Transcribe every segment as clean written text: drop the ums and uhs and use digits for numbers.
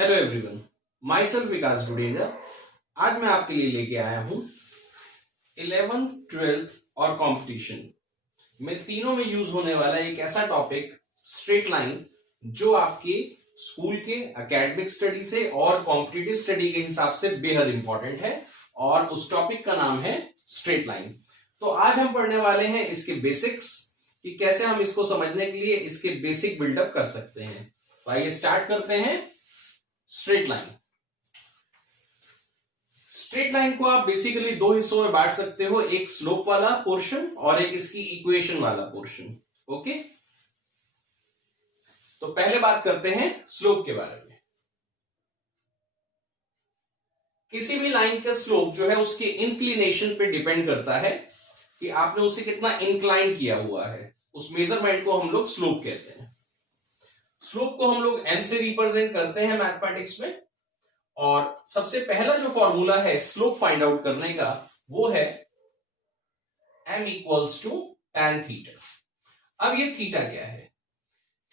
Hello everyone, my self विकास डुडेजा। आज मैं आपके लिए लेके आया हूं 11th, 12th और कंपटीशन में तीनों में यूज होने वाला एक ऐसा टॉपिक स्ट्रेट लाइन जो आपके स्कूल के एकेडमिक स्टडी से और कॉम्पिटिटिव स्टडी के हिसाब से बेहद इंपॉर्टेंट है। और उस टॉपिक का नाम है स्ट्रेट लाइन। तो आज हम पढ़ने वाले हैं इसके बेसिक्स कि कैसे हम इसको समझने के लिए इसके बेसिक बिल्डअप कर सकते हैं। तो आइए स्टार्ट करते हैं। स्ट्रेट लाइन को आप बेसिकली दो हिस्सों में बांट सकते हो, एक स्लोप वाला पोर्शन और एक इसकी इक्वेशन वाला पोर्शन। ओके, तो पहले बात करते हैं स्लोप के बारे में। किसी भी लाइन का स्लोप जो है उसके इंक्लिनेशन पे डिपेंड करता है कि आपने उसे कितना इंक्लाइन किया हुआ है। उस मेजरमेंट को हम लोग स्लोप कहते हैं। स्लोप को हम लोग m से रिप्रेजेंट करते हैं मैथमेटिक्स में। और सबसे पहला जो फॉर्मूला है स्लोप फाइंड आउट करने का वो है m equals to tan theta. अब ये थीटा क्या है?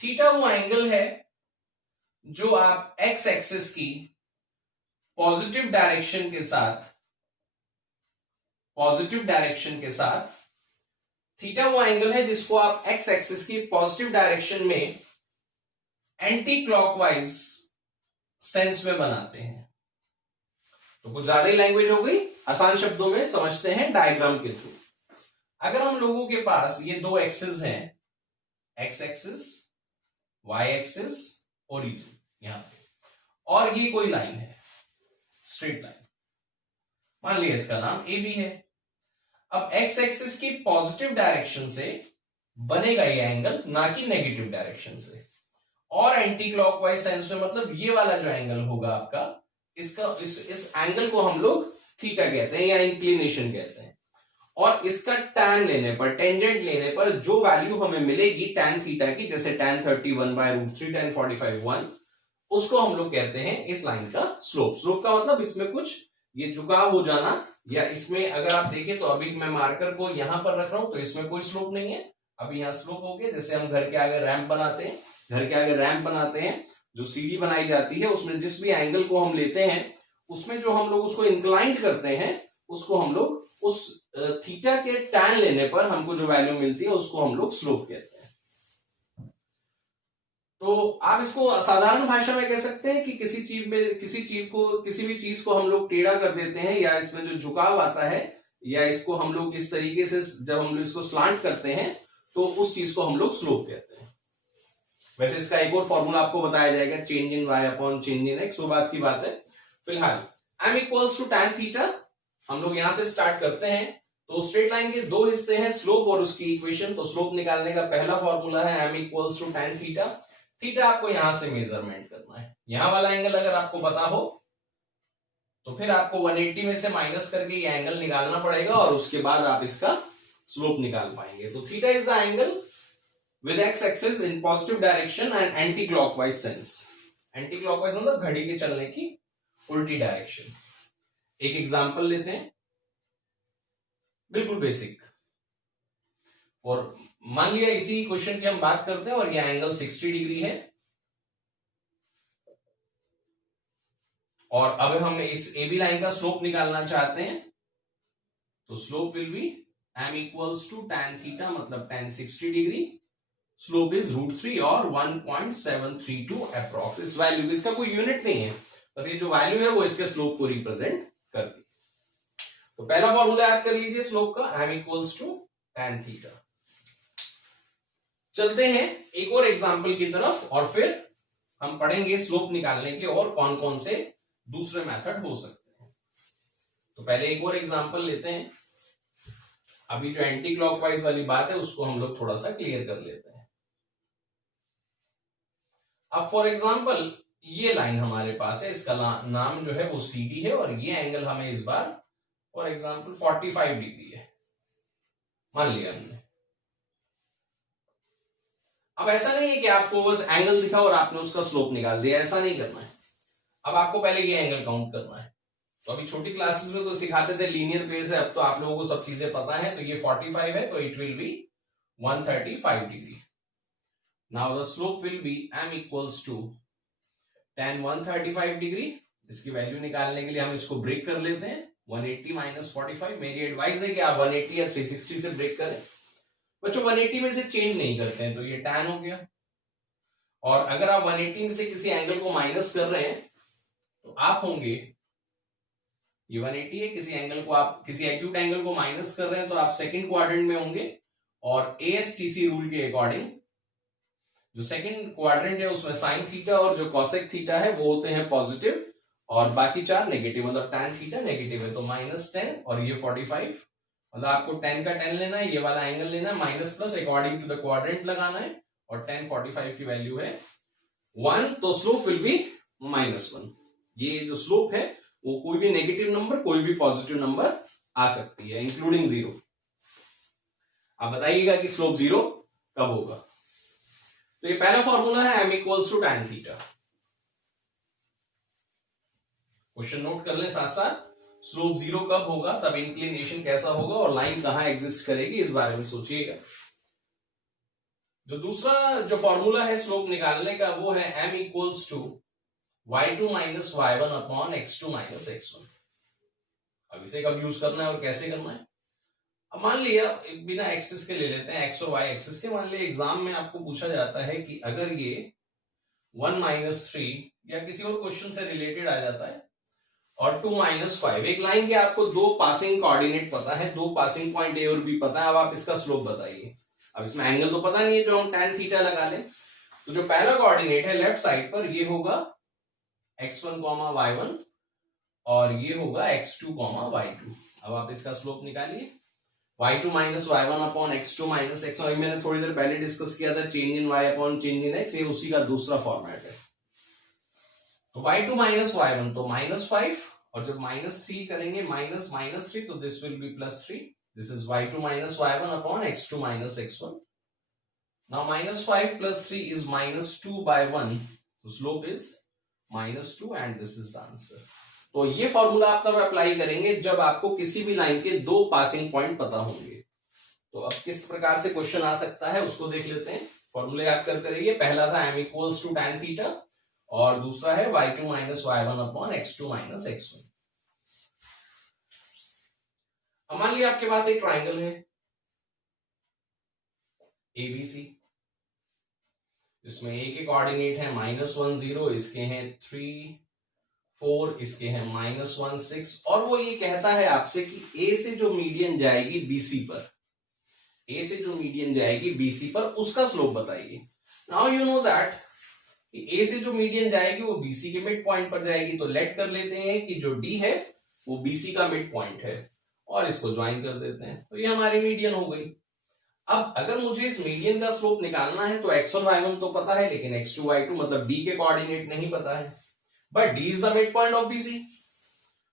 थीटा वो एंगल है जो आप x एक्सिस की पॉजिटिव डायरेक्शन के साथ थीटा वो एंगल है जिसको आप x एक्सिस की पॉजिटिव डायरेक्शन में एंटी क्लॉकवाइज सेंस में बनाते हैं। तो कुछ ज्यादा ही लैंग्वेज हो गई, आसान शब्दों में समझते हैं डायग्राम के थ्रू। अगर हम लोगों के पास ये दो एक्सिस हैं, x axis, y axis, origin यहां पे, और ये कोई लाइन है स्ट्रेट लाइन, मान लिया इसका नाम ए बी है। अब x एक्सिस की पॉजिटिव डायरेक्शन से बनेगा ये एंगल, ना कि नेगेटिव डायरेक्शन से। और एंटी क्लॉकवाइज सेंस में मतलब ये वाला जो एंगल होगा आपका, इस एंगल को हम लोग थीटा कहते हैं या इंक्लिनेशन कहते हैं। और इसका टैन लेने पर, टेंजेंट लेने पर जो वैल्यू हमें मिलेगी टैन थीटा की, जैसे tan 31/√3, tan 45 1, उसको हम लोग कहते हैं इस लाइन का स्लोप। स्लोप का मतलब इसमें कुछ ये झुकाव हो जाना, या इसमें अगर आप देखें तो अभी मैं मार्कर को यहां पर रख रहा हूं तो इसमें कोई स्लोप नहीं है। अभी यहां स्लोप हो गया, जैसे हम घर के आगे रैंप बनाते हैं, जो सीढ़ी बनाई जाती है उसमें जिस भी एंगल को हम लेते हैं उसमें जो हम लोग उसको इंक्लाइंड करते हैं उसको हम लोग उस थीटा के टैन लेने पर हमको जो वैल्यू मिलती है उसको हम लोग स्लोप कहते हैं। तो आप इसको साधारण भाषा में कह सकते हैं कि किसी भी चीज को हम लोग टेढ़ा कर देते हैं, या इसमें जो झुकाव आता है, या इसको हम लोग इस तरीके से जब हम लोग इसको स्लांट करते हैं तो उस चीज को हम लोग स्लोप कहते हैं। वैसे इसका एक और फॉर्मूला आपको बताया जाएगा, change in y upon change in x, वो बात की बात है। फिलहाल m equals to tan theta हम लोग यहां से स्टार्ट करते हैं। तो स्ट्रेट लाइन के दो हिस्से हैं, स्लोप और उसकी इक्वेशन। तो स्लोप निकालने का पहला फॉर्मूला है m equals to tan theta. Theta आपको यहां से मेजरमेंट करना है। यहां वाला एंगल अगर आपको पता हो तो फिर आपको 180 में से माइनस करके ये एंगल निकालना पड़ेगा और उसके बाद आप इसका स्लोप निकाल पाएंगे। तो theta is the angle with x axis in positive direction and anti-clockwise sense। anti-clockwise मतलब घड़ी के चलने की उल्टी डायरेक्शन। एक एग्जांपल लेते हैं, बिल्कुल बेसिक। और मान लिया इसी क्वेश्चन की हम बात करते हैं और यह एंगल 60 डिग्री है। और अब हम इस ए बी लाइन का स्लोप निकालना चाहते हैं। तो slope will be m equals to tan theta मतलब tan 60 डिग्री, स्लोप इज √3 और 1.732 अप्रॉक्स। इस वैल्यू, इसका कोई यूनिट नहीं है, बस ये जो वैल्यू है वो इसके स्लोप को रिप्रेजेंट करती है। तो पहला फॉर्मूला याद कर लीजिए स्लोप का, m equals to tan theta. चलते हैं एक और एग्जांपल की तरफ और फिर हम पढ़ेंगे स्लोप निकालने के और कौन कौन से दूसरे मेथड हो सकते हैं। तो पहले एक और एग्जांपल लेते हैं। अभी जो एंटी क्लॉकवाइज वाली बात है उसको हम लोग थोड़ा सा क्लियर कर लेते हैं। अब फॉर एग्जांपल ये लाइन हमारे पास है, इसका नाम जो है वो CD है और ये एंगल हमें इस बार फॉर एग्जांपल 45 डिग्री है मान लिया हमने। अब ऐसा नहीं है कि आपको बस एंगल दिखा और आपने उसका स्लोप निकाल दिया, ऐसा नहीं करना है। अब आपको पहले ये एंगल काउंट करना है। तो अभी छोटी क्लासेस में तो सिखाते थे लीनियर पेयर से, अब तो आप लोगों को सब चीजें पता है। तो ये 45 है तो it will be 135 degree. Now the slope will be m equals to tan 135 degree. इसकी वैल्यू निकालने के लिए हम इसको ब्रेक कर लेते हैं, 180 माइनस 45। मेरी एडवाइस है कि आप 180 या 360 से ब्रेक करें। बच्चों 180 में से चेंज नहीं करते हैं तो ये tan हो गया, और अगर आप 180 में से किसी एंगल को माइनस कर रहे हैं तो आप होंगे, ये 180 है, किसी एंगल को आप किसी एक्यूट एंगल को माइनस कर रहे हैं तो आप सेकंड क्वाड्रेंट में होंगे, और एएसटीसी रूल के अकॉर्डिंग जो सेकंड क्वाड्रेंट है उसमें साइन थीटा और जो कॉसेक थीटा है वो होते हैं पॉजिटिव, और बाकी चार नेगेटिव, मतलब tan थीटा नेगेटिव है तो -10 और ये 45, मतलब आपको 10 का 10 लेना है, ये वाला एंगल लेना है, minus plus according to the quadrant लगाना है, और tan 45 की वैल्यू है 1, तो स्लोप विल बी -1। ये जो स्लोप है वो कोई भी नेगेटिव नंबर कोई भी पॉजिटिव नंबर आ सकती है इंक्लूडिंग 0। आप बताइएगा कि स्लोप 0 कब होगा। तो ये पहला फॉर्मूला है m equals to tan theta. Question note कर लें साथ साथ, स्लोप 0 कब होगा, तब इंक्लिनेशन कैसा होगा और लाइन कहां एग्जिस्ट करेगी, इस बारे में सोचिएगा। जो दूसरा जो फॉर्मूला है स्लोप निकालने का वो है m equals to y2 minus y1 upon x2 minus x1। अब इसे कब यूज करना है और कैसे करना है। अब मान लिया बिना एक्सिस के ले लेते हैं, x और y एक्सिस के। मान लिया एग्जाम में आपको पूछा जाता है कि अगर ये 1 माइनस 3 या किसी और क्वेश्चन से रिलेटेड आ जाता है, और 2 माइनस 5, एक लाइन के आपको दो पासिंग कोऑर्डिनेट पता है, दो पासिंग पॉइंट ए और बी पता है, अब आप इसका स्लोप बताइए। अब इसमें एंगल तो पता नहीं है, जो हम tan थीटा लगा लें। तो जो पहला कोऑर्डिनेट है लेफ्ट साइड पर, ये होगा x1, y1, और ये होगा x2, y2। अब आप इसका स्लोप निकालिए, y2 minus y1 upon x2 minus x1। मैंने थोड़ी देर पहले डिस्कस किया था change in y upon change in x, ये उसी का दूसरा फॉर्मेट है। तो y2 माइनस y1 तो -5, और जब -3 करेंगे माइनस -3 तो this will be +3। This is y2 minus y1 upon x2 minus x1। Now -5 + 3 is -2/1, तो slope is -2 and this is the answer. तो ये फॉर्मूला आप तब अप्लाई करेंगे जब आपको किसी भी लाइन के दो पासिंग पॉइंट पता होंगे। तो अब किस प्रकार से क्वेश्चन आ सकता है उसको देख लेते हैं। फॉर्मूले याद करते रहिए, पहला था m equals to tan theta, और दूसरा है y2 minus y1 upon x2 minus x1। अब मान लिया आपके पास एक ट्राइंगल है ABC, इसमें a के कोऑर्डिनेट है -1 0, इसके हैं 3 4, इसके हैं -1 6, और वो ये कहता है आपसे कि A से जो मीडियन जाएगी BC पर, A से जो मीडियन जाएगी BC पर, उसका स्लोप बताइए। नाउ यू नो दैट कि A से जो मीडियन जाएगी वो BC के मिड पॉइंट पर जाएगी, तो लेट कर लेते हैं कि जो D है वो BC का मिड पॉइंट है, और इसको ज्वाइन कर देते हैं, तो ये हमारी मीडियन हो गई। अब अगर मुझे इस मीडियन का स्लोप निकालना है तो x1 y1 तो पता है, लेकिन x2 y2 मतलब D के कोऑर्डिनेट नहीं पता है, but D is the mid point of BC।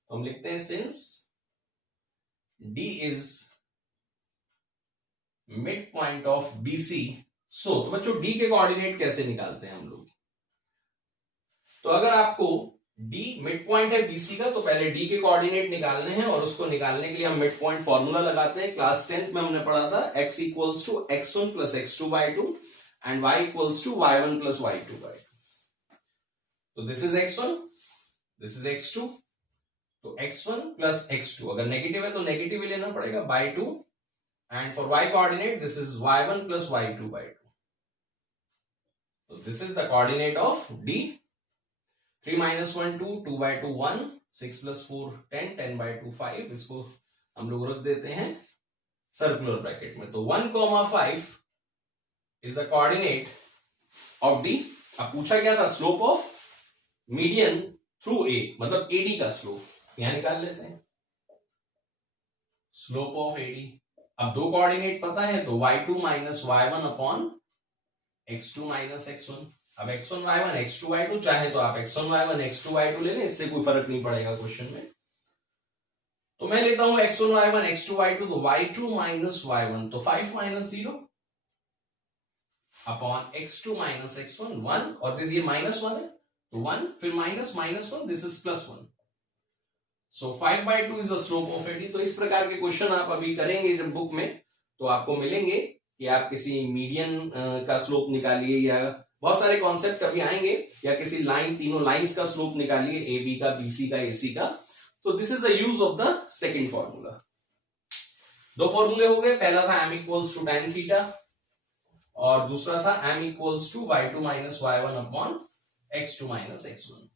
तो हम लिखते हैं since D is mid point of BC, सो तो बच्चों D के कोऑर्डिनेट कैसे निकालते हैं हम लोग। तो अगर आपको D मिड पॉइंट है BC का, तो पहले D के कोऑर्डिनेट निकालने हैं, और उसको निकालने के लिए हम मिड पॉइंट फॉर्मूला लगाते हैं। क्लास 10th में हमने पढ़ा था x equals to x1 plus x2/2 and y equals to y1 plus y2/2। तो this is x1, this is x2, तो x1 प्लस x2, अगर नेगेटिव है तो नेगेटिव ही लेना पड़ेगा, by 2, and for y coordinate this is y1 plus y2/2। तो this is the coordinate of D। 3 minus 1 2, 2/2 1, 6 plus 4 10, 10/2 5, इसको हम लोग रख देते हैं सर्कुलर ब्रैकेट में। तो 1,5 is the coordinate of D। अब पूछा गया था slope of median through A, मतलब AD का स्लोप यहां निकाल लेते हैं, स्लोप ऑफ AD। अब दो कोऑर्डिनेट पता है, तो y2 minus y1 upon x2 minus x1। अब x1 y1 x2 y2, चाहे तो आप x1 y1 x2 y2 ले लें, इससे कोई फर्क नहीं पड़ेगा क्वेश्चन में। तो मैं लेता हूं x1 y1 x2 y2, तो y2 माइनस y1 तो 5 minus 0 upon x2 minus x1 1, और दिस ये -1 है तो 1, फिर minus -1, this is +1। So 5/2 is the slope of AD। तो इस प्रकार के क्वेश्चन आप अभी करेंगे जब बुक में, तो आपको मिलेंगे कि आप किसी मीडियन का स्लोप निकालिए, या बहुत सारे कॉन्सेप्ट कभी आएंगे, या किसी लाइन, तीनों लाइंस का स्लोप निकालिए, ए बी का, बी सी का, ए सी का। तो this is the use of the second formula. दो फॉर्मूले हो गए, पहला था m equals to tan theta और दूसरा था m equals to y2 minus y1 upon x2 minus x1।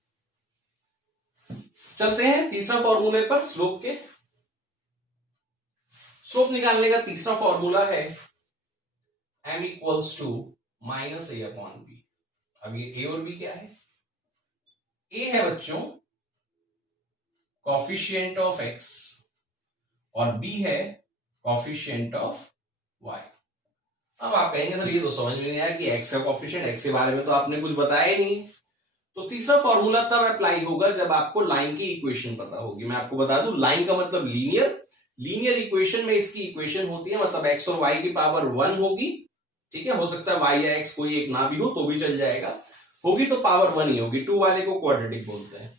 चलते हैं तीसरा फॉर्मूले पर, स्लोप के। स्लोप निकालने का तीसरा फॉर्मूला है m equals to minus a upon b। अब ये a और b क्या है? a है बच्चों कॉफिशिएंट ऑफ x और b है कॉफिशिएंट ऑफ y। अब आप कहेंगे सर ये तो समझ में नहीं आया कि x का कॉफिशिएंट, x के बारे में तो आपने कुछ बताया ही नहीं। तो तीसरा फॉर्मूला तब अप्लाई होगा जब आपको लाइन की इक्वेशन पता होगी। मैं आपको बता दूं, लाइन का मतलब लीनियर इक्वेशन में इसकी इक्वेशन होती है, मतलब x और y की पावर 1 होगी। ठीक है, हो सकता है y या x कोई एक ना भी हो तो भी चल जाएगा, होगी तो पावर 1 ही होगी। 2 वाले को क्वाड्रेटिक बोलते हैं।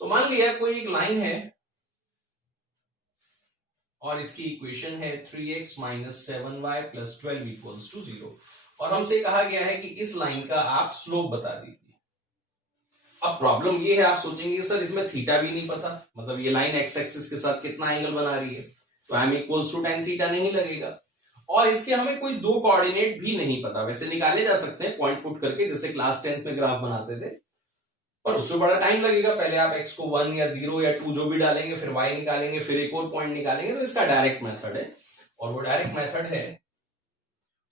तो मान लिया कोई एक लाइन है और इसकी इक्वेशन है 3x minus 7y plus 12 equals to 0 और हमसे कहा गया है कि इस लाइन का आप स्लोप बता दीजिए। अब प्रॉब्लम ये है, आप सोचेंगे सर इसमें थीटा भी नहीं पता, मतलब ये लाइन एक्स एक्सिस के साथ कितना एंगल बना रही है, तो m equals to tan theta नहीं लगेगा। और इसके हमें कोई दो कोऑर्डिनेट भी नहीं पता। वैसे निकाले जा सकते हैं पॉइंट पुट करके, जैसे क्लास 10th में ग्राफ बनाते थे, पर उसमें बड़ा टाइम लगेगा। पहले आप x को 1 या 0 या 2 जो भी डालेंगे, फिर y निकालेंगे, फिर एक और पॉइंट निकालेंगे। तो इसका डायरेक्ट मेथड है, और वो डायरेक्ट मेथड है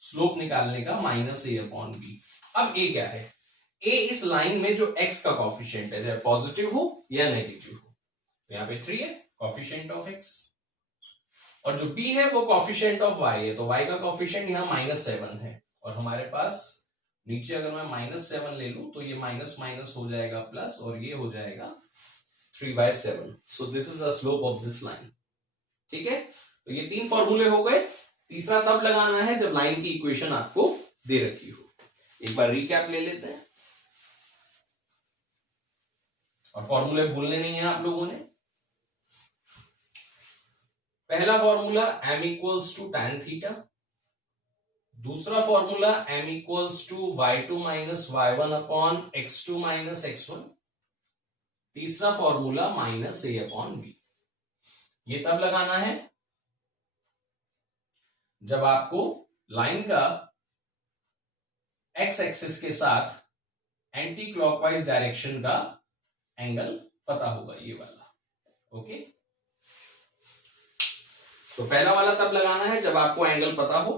स्लोप निकालने का माइनस a अपॉन b। अब a क्या है? a इस लाइन में जो x का कॉफिशिएंट है, चाहे पॉजिटिव हो या नेगेटिव हो। तो यहाँ पे 3 है कॉफिशिएंट ऑफ x, और जो b है वो कॉफिशिएंट ऑफ y है। तो y का कॉफिशिएंट यहाँ -7 है, और हमारे पास नीचे अगर मैं -7 ले लूं तो ये माइनस माइनस हो जाएगा प्लस, और ये हो जाएगा 3/7। So this is the slope of this line. ठीक है, तो ये 3 फॉर्मूले हो गए। तीसरा तब लगाना है जब लाइन की इक्वेशन आपको दे रखी हो। एक बार रिकैप ले लेते हैं, और फॉर्मूले भूलने नहीं है आप लोगों ने। पहला formula m equals to tan theta, दूसरा formula m equals to y2 minus y1 upon x2 minus x1, तीसरा formula minus a upon b। ये तब लगाना है जब आपको लाइन का x एक्सिस के साथ एंटी क्लॉकवाइज डायरेक्शन का एंगल पता होगा, ये वाला। ओके, तो पहला वाला तब लगाना है जब आपको एंगल पता हो,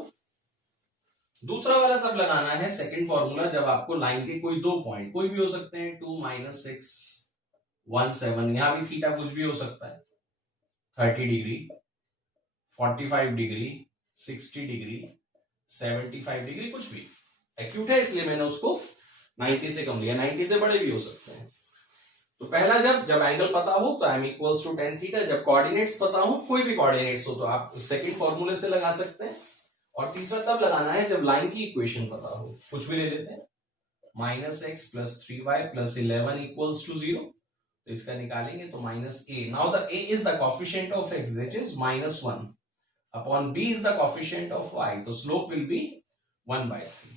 दूसरा वाला तब लगाना है सेकंड फॉर्मूला जब आपको लाइन के कोई दो पॉइंट, कोई भी हो सकते हैं, 2 -6 1 7, यहां भी थीटा कुछ भी हो सकता है, 30 डिग्री 45 डिग्री 60 डिग्री 75 डिग्री, कुछ भी एक्यूट है इसलिए मैंने उसको 90 से कम लिया, 90 से बड़े भी हो सकते हैं। तो पहला जब एंगल पता हो तो m equals to tan theta, जब कोऑर्डिनेट्स पता हो, कोई भी कोऑर्डिनेट्स हो तो आप सेकंड फॉर्मूले से लगा सकते हैं। और तीसरा तब लगाना है जब लाइन की इक्वेशन पता हो, कुछ भी ले लेते हैं, -x plus 3y plus 11 equals to 0। तो इसका निकालेंगे तो -a। Now the a is the coefficient of x that is -1 upon b is the coefficient of y, तो स्लोप विल बी 1/3।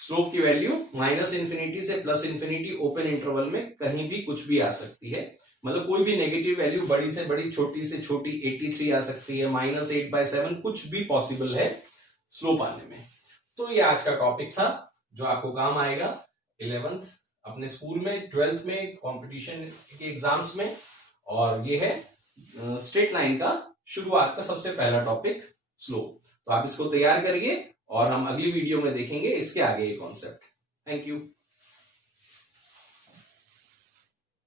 स्लोप की वैल्यू -इंफिनिटी से +इंफिनिटी ओपन इंटरवल में कहीं भी कुछ भी आ सकती है, मतलब कोई भी नेगेटिव वैल्यू बड़ी से बड़ी, छोटी से छोटी 83 आ सकती है, -8/7, कुछ भी पॉसिबल है स्लोप आने में। तो ये आज का टॉपिक था जो आपको काम आएगा 11th अपने स्कूल में, 12th में कंपटीशन के एग्जाम्स में। और ये है स्ट्रेट लाइन का शुरुआत का सबसे पहला टॉपिक स्लोप। तो आप इसको तैयार करिए और हम अगली वीडियो में देखेंगे इसके आगे ये कॉन्सेप्ट। Thank you.